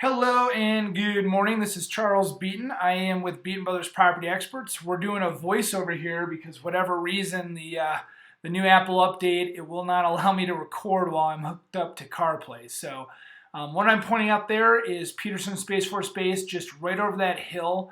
Hello and good morning. This is Charles Beaton. I am with Beaton Brothers Property Experts. We're doing a voiceover here because whatever reason the new Apple update, it will not allow me to record while I'm hooked up to CarPlay. So what I'm pointing out there is Peterson Space Force Base. Just right over that hill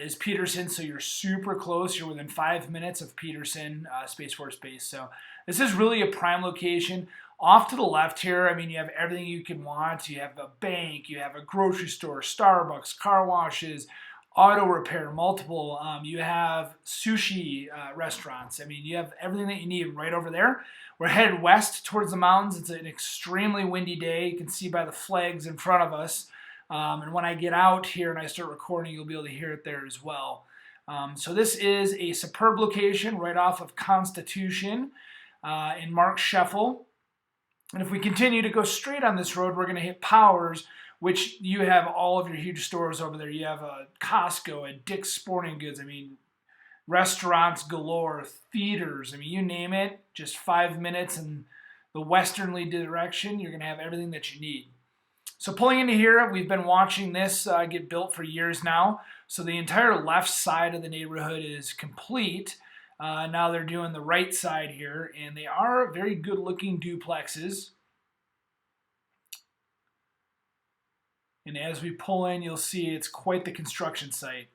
is Peterson. So you're super close. You're within 5 minutes of Peterson Space Force Base. So this is really a prime location. Off to the left here, I mean, you have everything you can want. You have a bank, you have a grocery store, Starbucks, car washes, auto repair, multiple. You have sushi restaurants. I mean, you have everything that you need right over there. We're headed west towards the mountains. It's an extremely windy day. You can see by the flags in front of us. And when I get out here and I start recording, you'll be able to hear it there as well. So this is a superb location right off of Constitution in Mark Scheffel. And if we continue to go straight on this road, we're going to hit Powers, which you have all of your huge stores over there. You have a Costco, a Dick's Sporting Goods. I mean, restaurants galore, theaters. I mean, you name it. Just 5 minutes in the westernly direction, you're going to have everything that you need. So pulling into here, we've been watching this get built for years now. So the entire left side of the neighborhood is complete. Now they're doing the right side here, and they are very good-looking duplexes. And as we pull in, you'll see it's quite the construction site.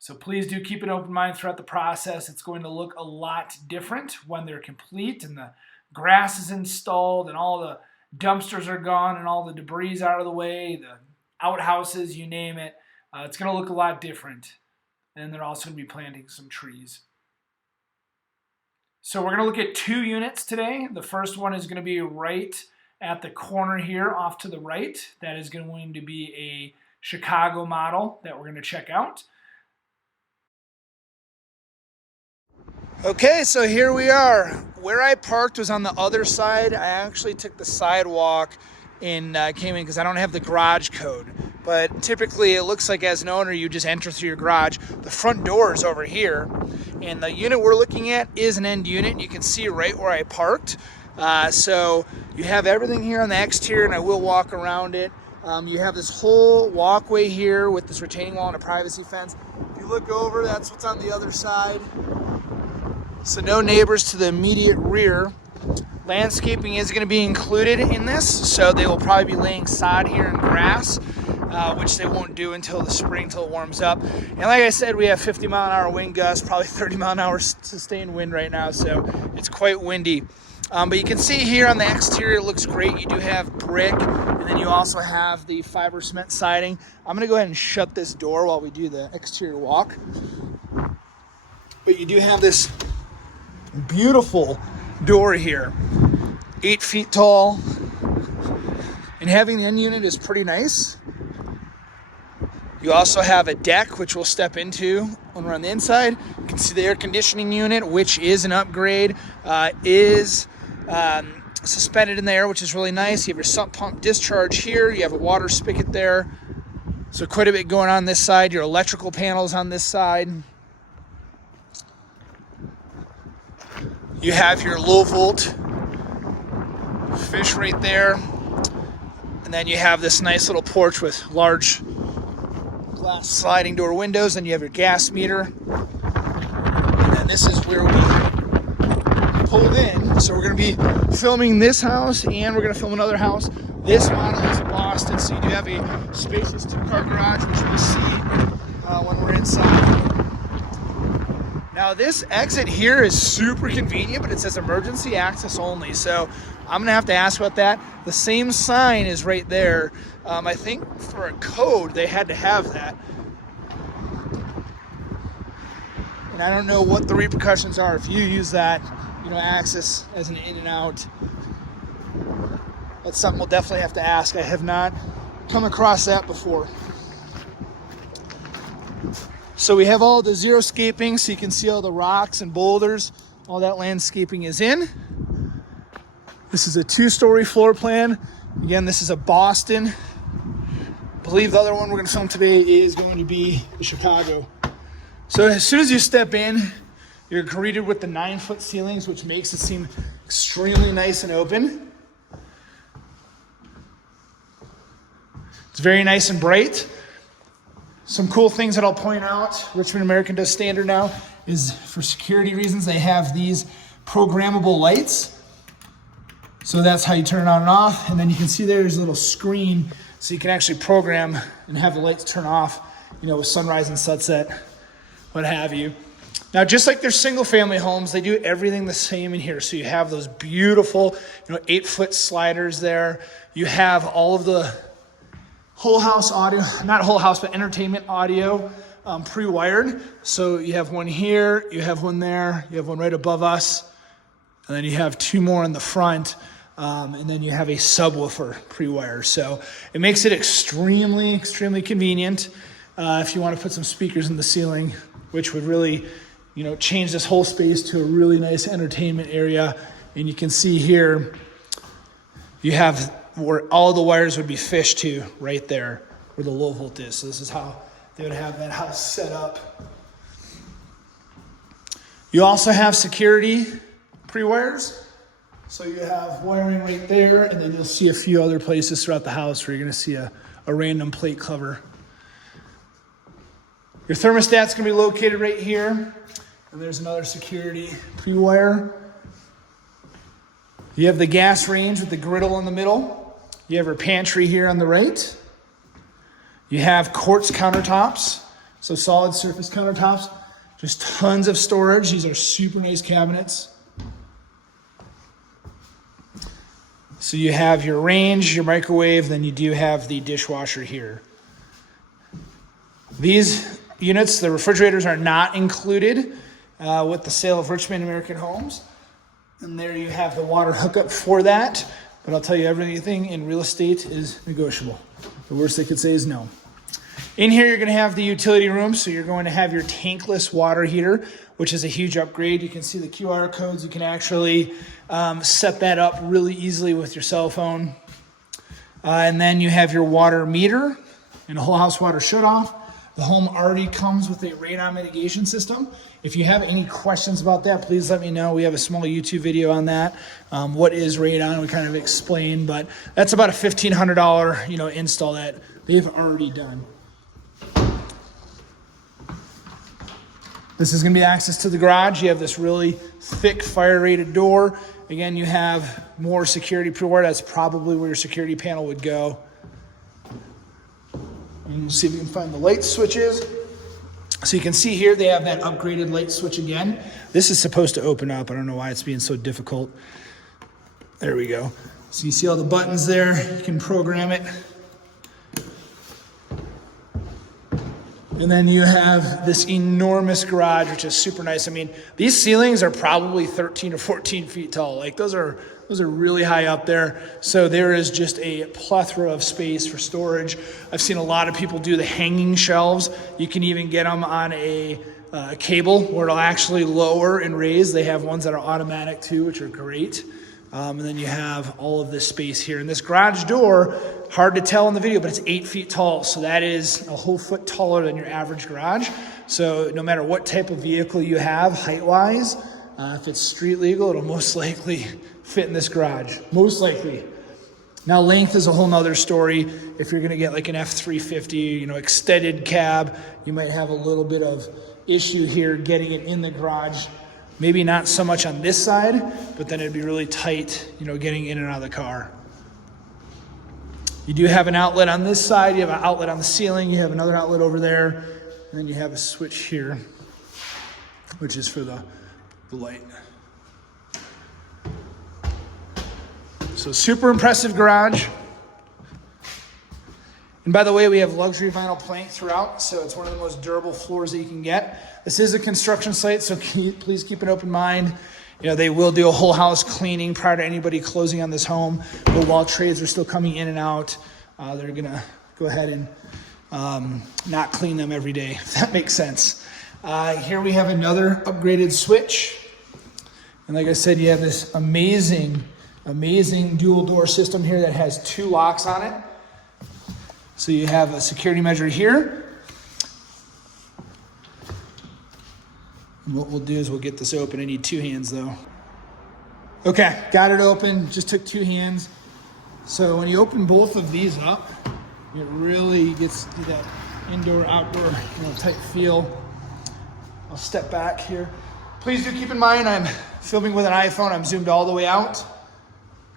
So please do keep an open mind throughout the process. It's going to look a lot different when they're complete and the grass is installed and all the dumpsters are gone and all the debris out of the way, the outhouses, you name it. It's going to look a lot different. And they're also going to be planting some trees. So we're going to look at 2 units today. The first one is going to be right at the corner here off to the right. That is going to be a Chicago model that we're going to check out. Okay, so here we are. Where I parked was on the other side. I actually took the sidewalk and came in because I don't have the garage code. But typically it looks like as an owner you just enter through your garage. The front door is over here, and the unit we're looking at is an end unit, and you can see right where I parked. So you have everything here on the exterior, and I will walk around it. You have this whole walkway here with this retaining wall and a privacy fence. If you look over, that's what's on the other side. So no neighbors to the immediate rear. Landscaping is going to be included in this, so they will probably be laying sod here and grass, which they won't do until the spring, until it warms up. And like I said, we have 50-mile-an-hour wind gusts, probably 30-mile-an-hour sustained wind right now, so it's quite windy. But you can see here on the exterior, it looks great. You do have brick, and then you also have the fiber cement siding. I'm going to go ahead and shut this door while we do the exterior walk. But you do have this beautiful door here, 8 feet tall, and having the end unit is pretty nice. You also have a deck, which we'll step into when we're on the inside. You can see the air conditioning unit, which is an upgrade, is suspended in the air, which is really nice. You have your sump pump discharge here. You have a water spigot there. So quite a bit going on this side. Your electrical panels on this side. You have your low volt fish right there. And then you have this nice little porch with large glass sliding door windows. Then you have your gas meter. And then this is where we pulled in. So we're going to be filming this house, and we're going to film another house. This model is Boston, so you do have a spacious 2-car garage, which we'll see when we're inside. Now this exit here is super convenient, but it says emergency access only. So I'm gonna have to ask about that. The same sign is right there. I think for a code, they had to have that. And I don't know what the repercussions are if you use that, access as an in and out. That's something we'll definitely have to ask. I have not come across that before. So we have all the xeriscaping, so you can see all the rocks and boulders. All that landscaping is in. This is a 2-story floor plan. Again, this is a Boston. I believe the other one we're going to film today is going to be the Chicago. So as soon as you step in, you're greeted with the 9-foot ceilings, which makes it seem extremely nice and open. It's very nice and bright. Some cool things that I'll point out, Richmond American does standard now, is for security reasons, they have these programmable lights. So that's how you turn it on and off. And then you can see there's a little screen so you can actually program and have the lights turn off, you know, with sunrise and sunset, what have you. Now, just like their single family homes, they do everything the same in here. So you have those beautiful, 8-foot sliders there. You have all of the whole house audio, not whole house, but entertainment audio pre-wired. So you have one here, you have one there, you have one right above us, and then you have 2 more in the front. And then you have a subwoofer pre-wired. So it makes it extremely, extremely convenient if you want to put some speakers in the ceiling, which would really, change this whole space to a really nice entertainment area. And you can see here, you have where all the wires would be fished to right there where the low volt is. So this is how they would have that house set up. You also have security pre-wires. So you have wiring right there, and then you'll see a few other places throughout the house where you're going to see a random plate cover. Your thermostat's going to be located right here, and there's another security pre-wire. You have the gas range with the griddle in the middle. You have your pantry here on the right. You have quartz countertops, so solid surface countertops. Just tons of storage. These are super nice cabinets. So you have your range, your microwave, then you do have the dishwasher here. These units, the refrigerators are not included with the sale of Richmond American Homes. And there you have the water hookup for that. But I'll tell you, everything in real estate is negotiable. The worst they could say is no. In here, you're going to have the utility room. So you're going to have your tankless water heater, which is a huge upgrade. You can see the QR codes. You can actually set that up really easily with your cell phone. And then you have your water meter and a whole house water shut-off. The home already comes with a radon mitigation system. If you have any questions about that, please let me know. We have a small YouTube video on that. What is radon? We kind of explain, but that's about a $1,500 install that they've already done. This is going to be access to the garage. You have this really thick fire-rated door. Again, you have more security pre-wired. That's probably where your security panel would go. And we'll see if we can find the light switches. So you can see here they have that upgraded light switch again. This is supposed to open up. I don't know why it's being so difficult. There we go. So you see all the buttons there. You can program it. And then you have this enormous garage, which is super nice. I mean, these ceilings are probably 13 or 14 feet tall. Like those are really high up there. So there is just a plethora of space for storage. I've seen a lot of people do the hanging shelves. You can even get them on a cable where it'll actually lower and raise. They have ones that are automatic too, which are great. And then you have all of this space here. And this garage door, hard to tell in the video, but it's 8 feet tall. So that is a whole foot taller than your average garage. So no matter what type of vehicle you have height-wise, if it's street legal, it'll most likely fit in this garage. Most likely. Now length is a whole nother story. If you're gonna get like an F-350, extended cab, you might have a little bit of issue here getting it in the garage. Maybe not so much on this side, but then it'd be really tight, getting in and out of the car. You do have an outlet on this side. You have an outlet on the ceiling. You have another outlet over there. And then you have a switch here, which is for the light. So super impressive garage. And by the way, we have luxury vinyl plank throughout, so it's one of the most durable floors that you can get. This is a construction site, so please keep an open mind. They will do a whole house cleaning prior to anybody closing on this home, but while trades are still coming in and out, they're gonna go ahead and not clean them every day, if that makes sense. Here we have another upgraded switch. And like I said, you have this amazing dual door system here that has 2 locks on it. So you have a security measure here. And what we'll do is we'll get this open. I need 2 hands though. Okay, got it open, just took 2 hands. So when you open both of these up, It really gets to that indoor, outdoor, type feel. I'll step back here. Please do keep in mind I'm filming with an iPhone. I'm zoomed all the way out.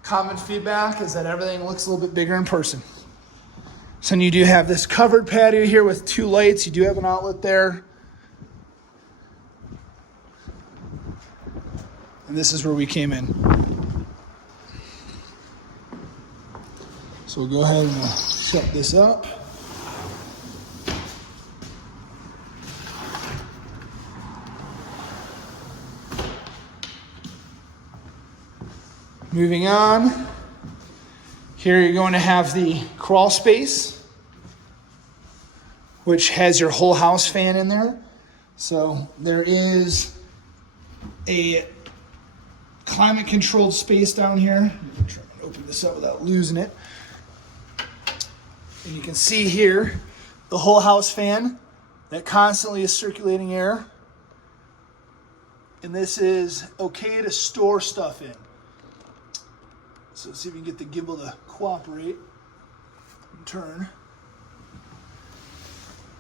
Common feedback is that everything looks a little bit bigger in person. So you do have this covered patio here with 2 lights. You do have an outlet there. And this is where we came in. So we'll go ahead and shut this up. Moving on, here you're going to have the crawl space, which has your whole house fan in there. So there is a climate controlled space down here. I'm trying to open this up without losing it. And you can see here the whole house fan that constantly is circulating air. And this is okay to store stuff in. So let's see if we can get the gimbal to cooperate and turn.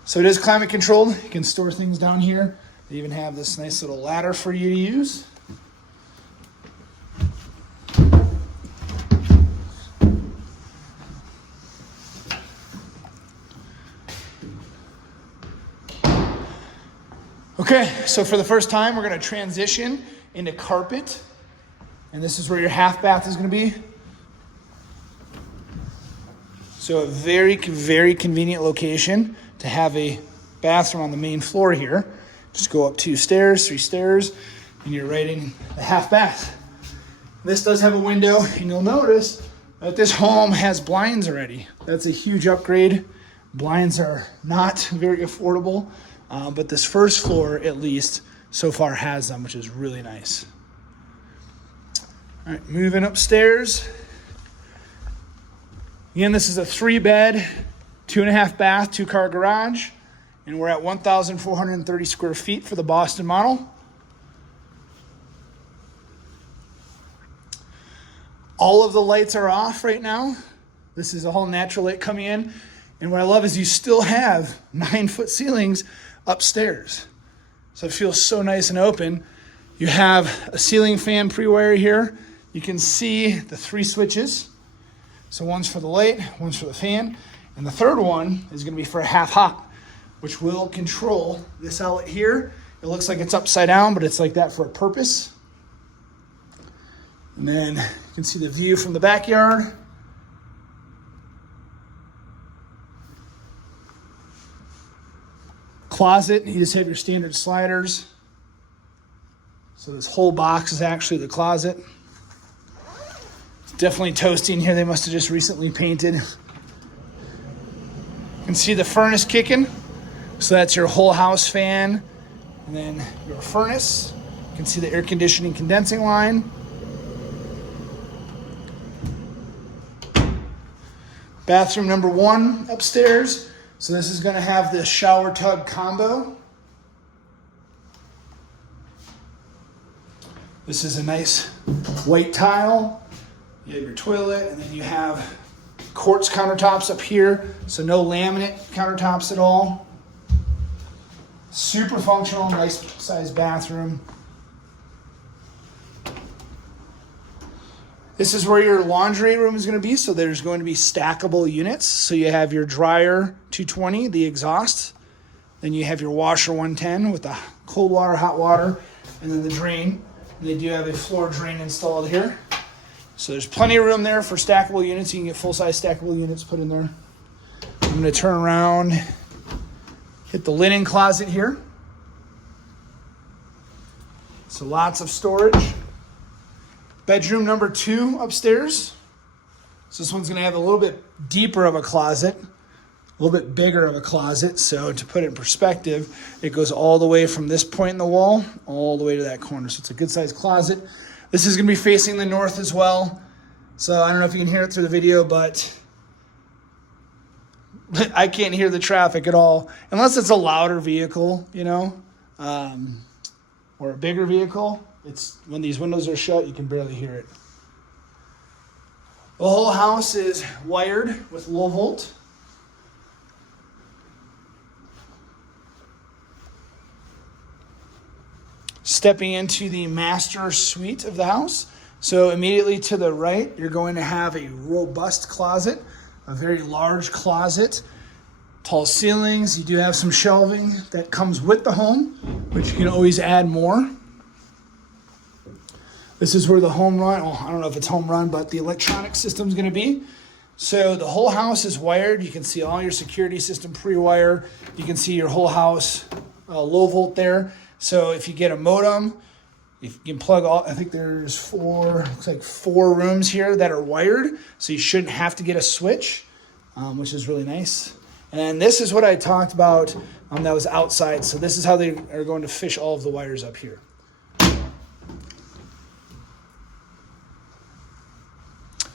So it is climate controlled. You can store things down here. They even have this nice little ladder for you to use. Okay, so for the first time, we're going to transition into carpet. And this is where your half bath is going to be. So a very, very convenient location to have a bathroom on the main floor here. Just go up 2 stairs, 3 stairs, and you're right in the half bath. This does have a window, and you'll notice that this home has blinds already. That's a huge upgrade. Blinds are not very affordable, but this first floor, at least, so far has them, which is really nice. All right, moving upstairs. Again, this is a 3-bed, 2.5 bath, 2-car garage, and we're at 1,430 square feet for the Boston model. All of the lights are off right now. This is a whole natural light coming in, and what I love is you still have 9-foot ceilings upstairs. So it feels so nice and open. You have a ceiling fan pre-wire here. You can see the 3 switches. So one's for the light, one's for the fan, and the third one is going to be for a half hot, which will control this outlet here. It looks like it's upside down, but it's like that for a purpose. And then you can see the view from the backyard. Closet, you just have your standard sliders. So this whole box is actually the closet. It's definitely toasty in here. They must have just recently painted. You can see the furnace kicking. So that's your whole house fan. And then your furnace. You can see the air conditioning condensing line. Bathroom number 1 upstairs. So this is going to have the shower tub combo. This is a nice white tile. You have your toilet, and then you have quartz countertops up here. So no laminate countertops at all. Super functional, nice sized bathroom. This is where your laundry room is going to be. So there's going to be stackable units. So you have your dryer 220, the exhaust. Then you have your washer 110 with the cold water, hot water, and then the drain. They do have a floor drain installed here. So there's plenty of room there for stackable units. You can get full-size stackable units put in there. I'm going to turn around, hit the linen closet here. So lots of storage. Bedroom number 2 upstairs. So this one's going to have a little bit deeper of a closet, a little bit bigger of a closet. So to put it in perspective, it goes all the way from this point in the wall all the way to that corner. So it's a good sized closet. This is going to be facing the north as well. So I don't know if you can hear it through the video, but I can't hear the traffic at all unless it's a louder vehicle, or a bigger vehicle. It's when these windows are shut, you can barely hear it. The whole house is wired with low volt. stepping into the master suite of the house. So immediately to the right, you're going to have a robust closet, a very large closet, tall ceilings. You do have some shelving that comes with the home, which you can always add more. This is where the home run, well, I don't know if it's home run, but the electronic system is going to be. So the whole house is wired. You can see all your security system pre-wire. You can see your whole house low volt there. So if you get a modem, if you can plug all, I think there's looks like four rooms here that are wired. So you shouldn't have to get a switch, which is really nice. And this is what I talked about that was outside. So this is how they are going to fish all of the wires up here.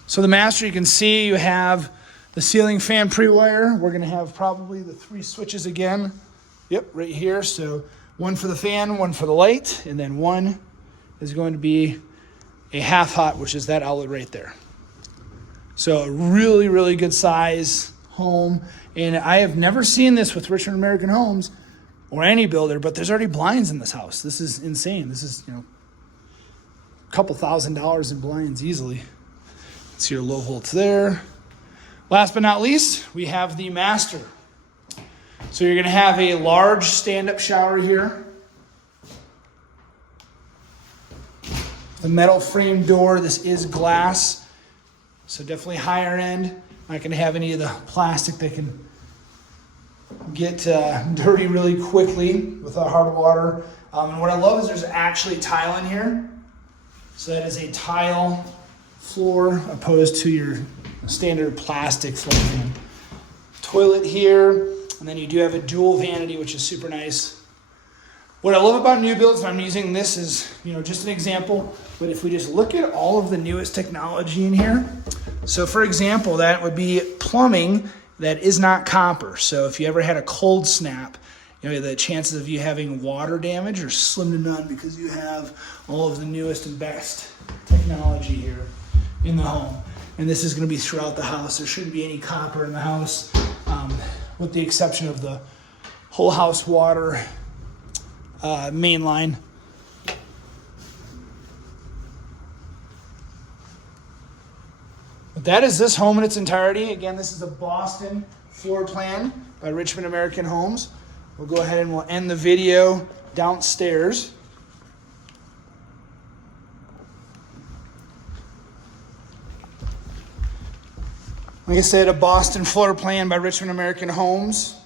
So the master, you can see you have the ceiling fan pre-wire. We're going to have probably the 3 switches again. Yep, right here. So one for the fan, one for the light, and then one is going to be a half hot, which is that outlet right there. So a really, really good size home. And I have never seen this with Richmond American Homes or any builder, but there's already blinds in this house. This is insane. This is, a couple $1,000s in blinds easily. See your low volts there. Last but not least, we have the master. So you're going to have a large stand-up shower here. The metal frame door, this is glass, so definitely higher end. Not going to have any of the plastic that can get dirty really quickly with hard water. And what I love is there's actually tile in here. So that is a tile floor opposed to your standard plastic floor fan. Toilet here, and then you do have a dual vanity, which is super nice. What I love about new builds, and I'm using this as just an example, but if we just look at all of the newest technology in here, so for example, that would be plumbing that is not copper. So if you ever had a cold snap, the chances of you having water damage are slim to none because you have all of the newest and best technology here in the home. And this is going to be throughout the house. There shouldn't be any copper in the house, with the exception of the whole house water main line. But that is this home in its entirety. Again, this is a Boston floor plan by Richmond American Homes. We'll go ahead and we'll end the video downstairs. Like I said, a Boston floor plan by Richmond American Homes.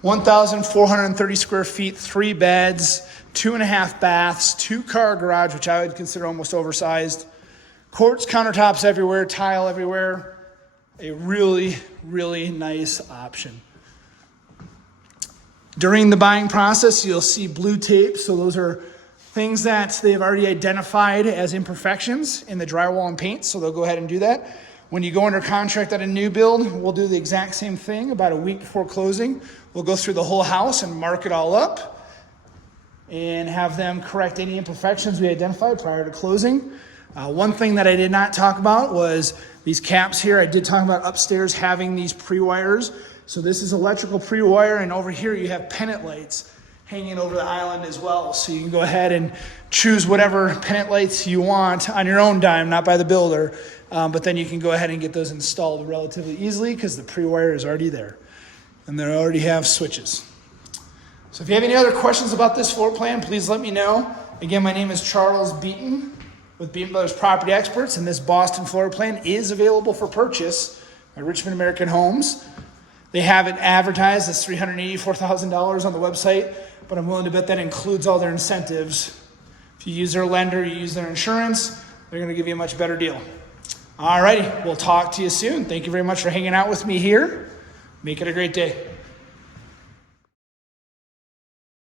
1,430 square feet, 3 beds, 2.5 baths, 2-car garage, which I would consider almost oversized. Quartz countertops everywhere, tile everywhere. A really, really nice option. During the buying process, you'll see blue tape. So those are things that they've already identified as imperfections in the drywall and paint, so they'll go ahead and do that. When you go under contract at a new build, we'll do the exact same thing about a week before closing. We'll go through the whole house and mark it all up and have them correct any imperfections we identified prior to closing. One thing that I did not talk about was these caps here. I did talk about upstairs having these pre-wires. So this is electrical pre-wire, and over here you have pennant lights hanging over the island as well. So you can go ahead and choose whatever pennant lights you want on your own dime, not by the builder. But then you can go ahead and get those installed relatively easily because the pre-wire is already there. And they already have switches. So if you have any other questions about this floor plan, please let me know. Again, my name is Charles Beaton with Beaton Brothers Property Experts, and this Boston floor plan is available for purchase by Richmond American Homes. They have it advertised as $384,000 on the website, but I'm willing to bet that includes all their incentives. If you use their lender, you use their insurance, they're going to give you a much better deal. All righty, we'll talk to you soon. Thank you very much for hanging out with me here. Make it a great day.